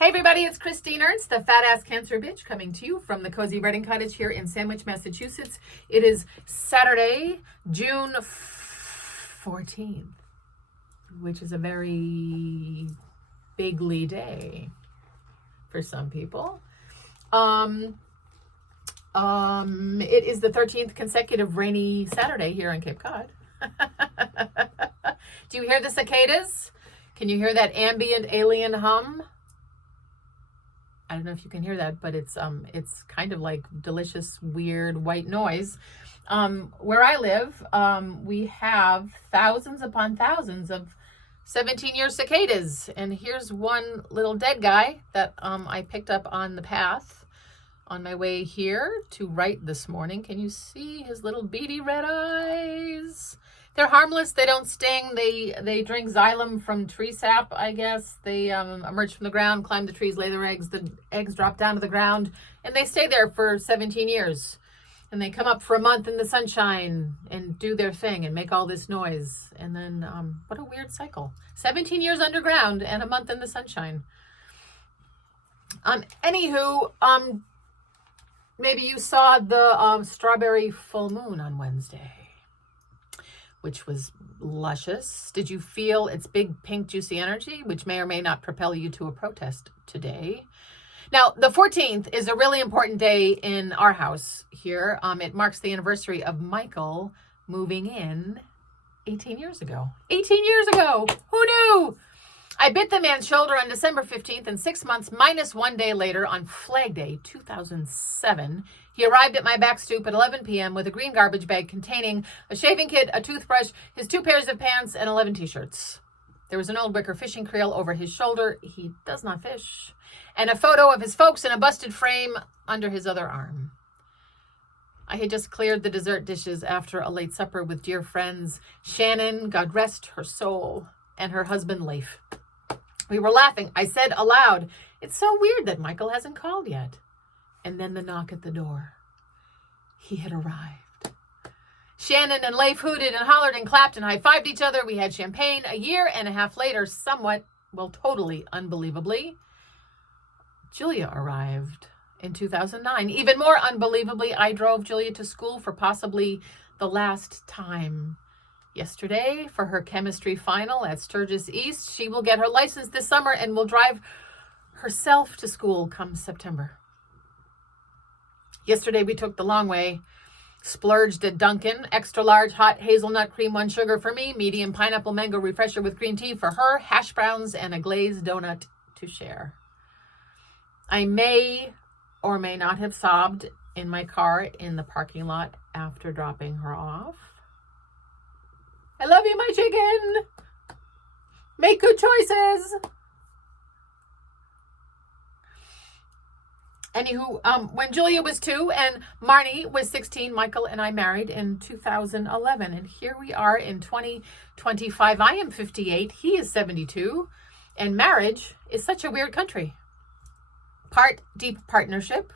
Hey everybody, it's Christine Ernst, the Fat Ass Cancer Bitch, coming to you from the Cozy Wedding Cottage here in Sandwich, Massachusetts. It is Saturday, June 14th, which is a very bigly day for some people. It is the 13th consecutive rainy Saturday here on Cape Cod. Do you hear the cicadas? Can you hear that ambient alien hum? I don't know if you can hear that, but it's kind of like delicious, weird white noise. Where I live, we have thousands upon thousands of 17-year cicadas. And here's one little dead guy that I picked up on the path on my way here to write this morning. Can you see his little beady red eyes? They're harmless. They don't sting. They drink xylem from tree sap, I guess. They emerge from the ground, climb the trees, lay their eggs. The eggs drop down to the ground, and they stay there for 17 years. And they come up for a month in the sunshine and do their thing and make all this noise. And then, what a weird cycle. 17 years underground and a month in the sunshine. Anywho, maybe you saw the strawberry full moon on Wednesday, which was luscious. Did you feel its big, pink, juicy energy, which may or may not propel you to a protest today? Now, the 14th is a really important day in our house here. It marks the anniversary of Michael moving in 18 years ago. 18 years ago! Who knew? I bit the man's shoulder on December 15th, and 6 months minus 1 day later, on Flag Day 2007, he arrived at my back stoop at 11 p.m. with a green garbage bag containing a shaving kit, a toothbrush, his 2 pairs of pants, and 11 t-shirts. There was an old wicker fishing creel over his shoulder. He does not fish. And a photo of his folks in a busted frame under his other arm. I had just cleared the dessert dishes after a late supper with dear friends Shannon, God rest her soul, and her husband Leif. We were laughing. I said aloud, "It's so weird that Michael hasn't called yet." And then the knock at the door. He had arrived. Shannon and Leif hooted and hollered and clapped and high-fived each other. We had champagne. A year and a half later, totally unbelievably, Julia arrived in 2009. Even more unbelievably, I drove Julia to school for possibly the last time. Yesterday, for her chemistry final at Sturgis East, she will get her license this summer and will drive herself to school come September. Yesterday, we took the long way, splurged at Dunkin', extra large hot hazelnut cream, 1 sugar for me, medium pineapple mango refresher with green tea for her, hash browns, and a glazed donut to share. I may or may not have sobbed in my car in the parking lot after dropping her off. I love you, my chicken. Make good choices. Anywho, when Julia was 2 and Marnie was 16, Michael and I married in 2011. And here we are in 2025. I am 58. He is 72. And marriage is such a weird country. Part deep partnership.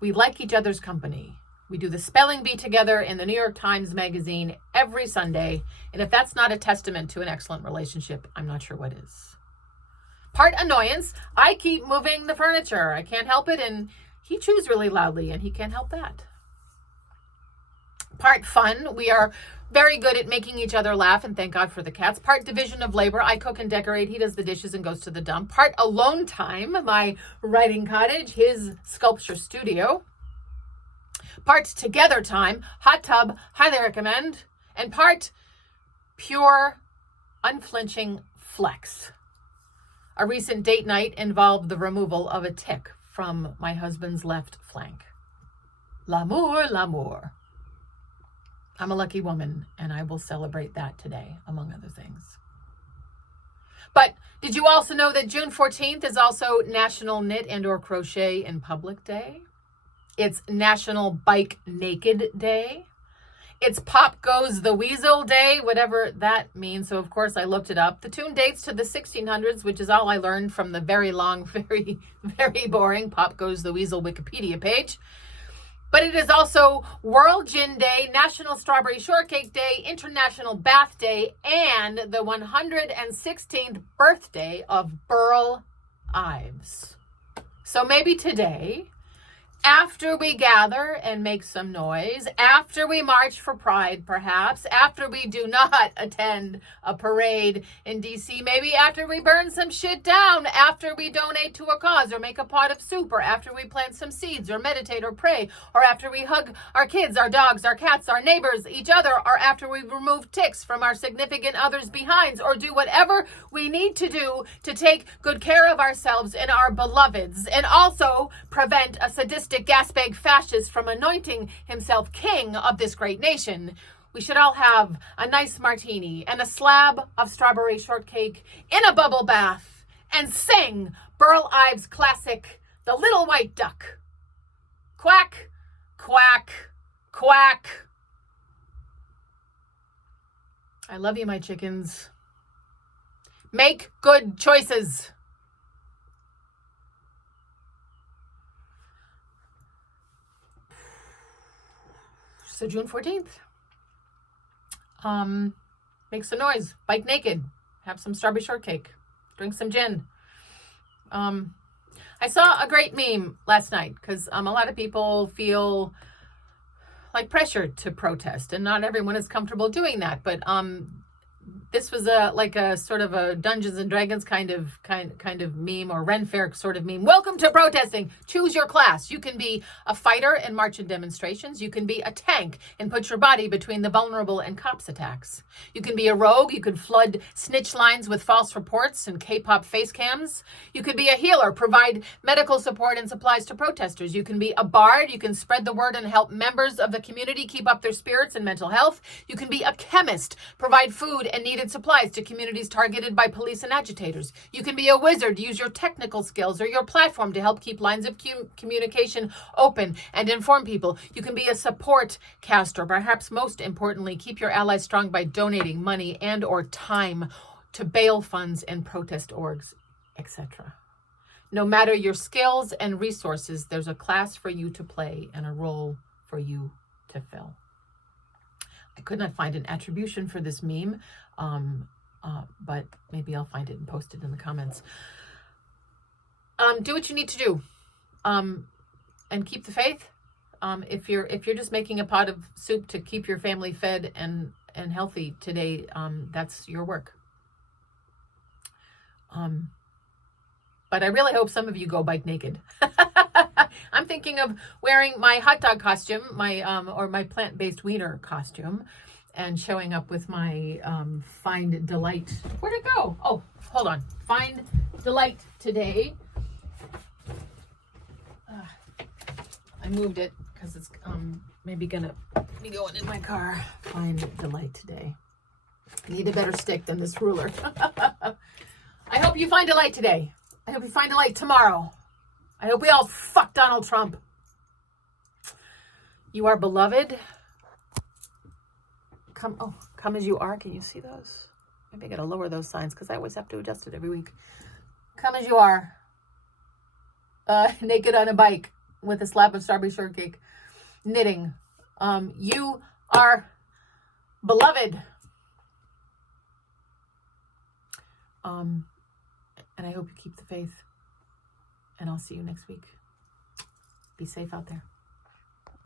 We like each other's company. We do the spelling bee together in the New York Times Magazine every Sunday. And if that's not a testament to an excellent relationship, I'm not sure what is. Part annoyance. I keep moving the furniture. I can't help it. And he chews really loudly and he can't help that. Part fun. We are very good at making each other laugh, and thank God for the cats. Part division of labor. I cook and decorate. He does the dishes and goes to the dump. Part alone time. My writing cottage, his sculpture studio. Part together time, hot tub, highly recommend. And part pure, unflinching flex. A recent date night involved the removal of a tick from my husband's left flank. L'amour, l'amour. I'm a lucky woman, and I will celebrate that today, among other things. But did you also know that June 14th is also National Knit and or Crochet in Public Day? It's National Bike Naked Day. It's Pop Goes the Weasel Day, whatever that means. So, of course, I looked it up. The tune dates to the 1600s, which is all I learned from the very long, very, very boring Pop Goes the Weasel Wikipedia page. But it is also World Gin Day, National Strawberry Shortcake Day, International Bath Day, and the 116th birthday of Burl Ives. So maybe today, after we gather and make some noise, after we march for Pride, perhaps, after we do not attend a parade in DC, maybe after we burn some shit down, after we donate to a cause or make a pot of soup, or after we plant some seeds or meditate or pray, or after we hug our kids, our dogs, our cats, our neighbors, each other, or after we remove ticks from our significant others' behinds, or do whatever we need to do to take good care of ourselves and our beloveds, and also prevent a sadistic gasbag fascist from anointing himself king of this great nation. We should all have a nice martini and a slab of strawberry shortcake in a bubble bath and sing Burl Ives' classic, The Little White Duck. Quack, quack, quack. I love you, my chickens. Make good choices. So June 14th, make some noise, bike naked, have some strawberry shortcake, drink some gin. I saw a great meme last night because a lot of people feel like pressured to protest, and not everyone is comfortable doing that. But this was a sort of a Dungeons and Dragons kind of meme, or Ren Fair sort of meme. Welcome to protesting. Choose your class. You can be a fighter and march in demonstrations. You can be a tank and put your body between the vulnerable and cops' attacks. You can be a rogue. You can flood snitch lines with false reports and K-pop face cams. You can be a healer, provide medical support and supplies to protesters. You can be a bard. You can spread the word and help members of the community keep up their spirits and mental health. You can be a chemist, provide food and needed supplies to communities targeted by police and agitators. You can be a wizard, use your technical skills or your platform to help keep lines of communication open and inform people. You can be a support caster, perhaps most importantly, keep your allies strong by donating money and or time to bail funds and protest orgs, etc. No matter your skills and resources, there's a class for you to play and a role for you to fill. I could not find an attribution for this meme, but maybe I'll find it and post it in the comments. Do what you need to do, and keep the faith. If you're just making a pot of soup to keep your family fed and healthy today, that's your work. But I really hope some of you go bike naked. I'm thinking of wearing my hot dog costume, my plant-based wiener costume, and showing up with my Find Delight. Where'd it go? Oh, hold on. Find Delight today. I moved it because it's maybe gonna be going in my car. Find Delight today. I need a better stick than this ruler. I hope you find delight today. I hope you find delight tomorrow. I hope we all fuck Donald Trump. You are beloved. Come as you are. Can you see those? Maybe I gotta lower those signs because I always have to adjust it every week. Come as you are. Naked on a bike with a slab of strawberry shortcake. Knitting. You are beloved. And I hope you keep the faith. And I'll see you next week. Be safe out there.